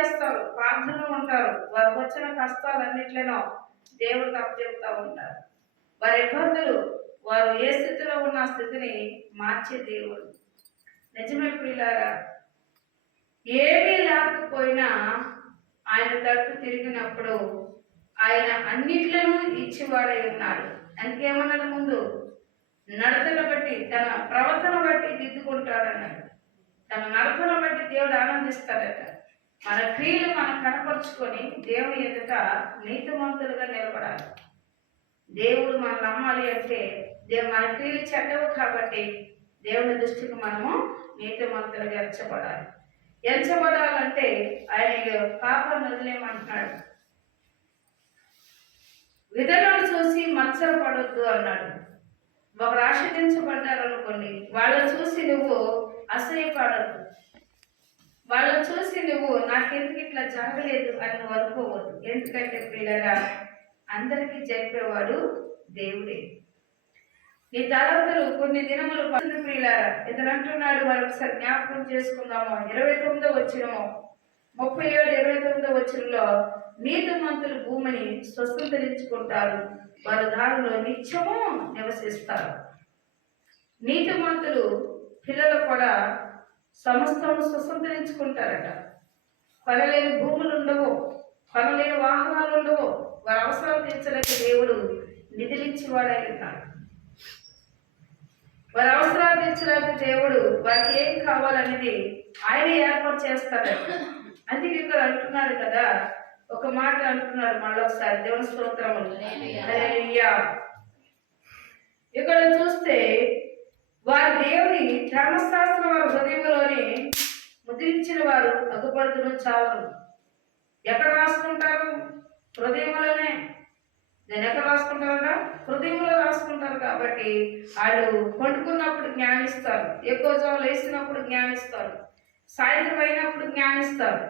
చేస్తారు, ప్రార్థనలో ఉంటారు. వారికి వచ్చిన కష్టాలన్నిట్లనో దేవుడికి అప్పచెప్తా ఉంటారు. వారి ఇబ్బందులు, వారు ఏ స్థితిలో ఉన్న స్థితిని మార్చే దేవుడు. నిజమే ప్రియులారా, ఏమీ లేకపోయినా ఆయన తట్టు తిరిగినప్పుడు ఆయన అన్నిట్లను ఇచ్చివాడై ఉన్నాడు. అందుకేమన్నాడు ముందు, నడతను బట్టి తన ప్రవర్తన బట్టి దిద్దుకుంటాడన్నాడు. తన నడతను బట్టి దేవుడు ఆనందిస్తాడట. మన క్రియలు మనం కనపరుచుకొని దేవుని ఎదుట నీతిమంతులుగా నిలబడాలి. దేవుడు మనం నమ్మాలి అంటే మన క్రియలు చెడ్డవు కాబట్టి దేవుని దృష్టికి మనము నీతిమంతులుగా ఎంచబడాలి. ఎంచబడాలంటే ఆయన పాపాన్ని వదిలేయమంటున్నాడు. విధులను చూసి మత్సరపడొద్దు అన్నాడు. ఒకరు ఆశ్రదించబడ్డారు అనుకోండి, వాళ్ళని చూసి నువ్వు అసహ్యపడద్దు. వాళ్ళని చూసి నువ్వు నాకెందుకు ఇట్లా జరగలేదు అని నువ్వు అనుకోవద్దు. ఎందుకంటే పిల్లగా అందరికీ చెప్పేవాడు దేవుడే. నీ తలంతులు కొన్ని దినములు ప్రియులారా ఇతను అంటున్నాడు. వాళ్ళు ఒకసారి జ్ఞాపకం చేసుకుందాము. 29వ వచనము 37, 29వ వచనంలో, నీతిమంతులు భూమిని స్వతంత్రించుకుంటారు, వారి దారిలో నిత్యము నివసిస్తారు. నీతిమంతులు పిల్లలు కూడా సమస్తము స్వతంత్రించుకుంటారట. కొనలేని భూములు ఉండవు, కొనలేని వాహనాలు ఉండవు. వారి అవసరాలు తీర్చలేక దేవుడు నిధులిచ్చేవాడై ఉన్నాడు. వారి అవసరాలు తీర్చలేక దేవుడు వారికి ఏం కావాలనేది ఆయన ఏర్పాటు చేస్తాడట. అందుకే ఇక్కడ అంటున్నాడు కదా, ఒక మాట అంటున్నాడు మళ్ళీ ఒకసారి, దేవుని స్తోత్రములు. హల్లెలూయా. ఇక్కడ చూస్తే వారి దేవుని ధర్మశాస్త్రం వారి హృదయంలోని ముద్రించిన వారు అగ్గుపడుతున్న చాలు. ఎక్కడ రాసుకుంటారు? హృదయంలోనే. నేను ఎక్కడ రాసుకుంటారట? హృదయంలో రాసుకుంటారు. కాబట్టి వాళ్ళు పండుకున్నప్పుడు జ్ఞానిస్తారు, ఎక్కువ జాములు వేసినప్పుడు జ్ఞానిస్తారు, సాయంత్రం అయినప్పుడు జ్ఞానిస్తారు.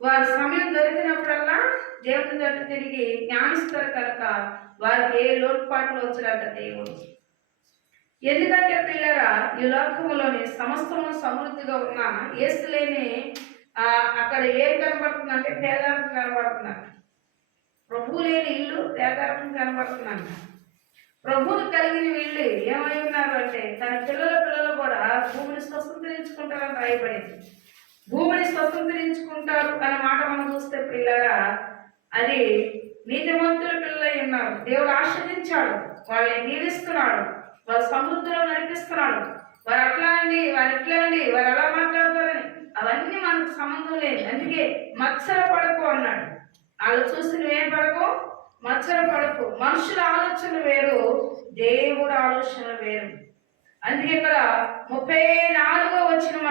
వారి సమయం దొరికినప్పుడల్లా దేవుని తట్టు తిరిగి జ్ఞానిస్తారు కనుక వారికి ఏ లోటుపాట్లు వచ్చాడంట దేవుడు. ఎందుకంటే పిల్లరా, ఈ లోకములోని సమస్తము సమృద్ధిగా ఉన్న ఏసు లేని అక్కడ ఏం కనబడుతుందంటే పేదరికం కనబడుతుందంట. ప్రభు లేని ఇల్లు పేదరికం కనబడుతుందంట. ప్రభువును కలిగిన వీళ్ళు ఏమై ఉన్నారు అంటే తన పిల్లలు కూడా భూమిని స్వతంత్రించుకుంటారని రాయబడింది. భూమిని స్వతంత్రించుకుంటారు అనే మాట మనం చూస్తే పిల్లరా, అది నీతిమంతుల పిల్లలై ఉన్నారు. దేవుడు ఆశ్రదించాడు, వాళ్ళని దీవిస్తున్నాడు, వారు సమృద్ధిలో నడిపిస్తున్నాడు. వారు అట్లా అండి, వారు ఇట్లా అండి, వారు ఎలా మాట్లాడతారని అవన్నీ మనకు సంబంధం లేదు. అందుకే మత్సర పడకు అన్నాడు. వాళ్ళు చూసి నువ్వేం పడకు, మత్సర పడకు. మనుషుల ఆలోచన వేరు, దేవుడు ఆలోచన వేరు. అందుకే ఇక్కడ 34వ వచనం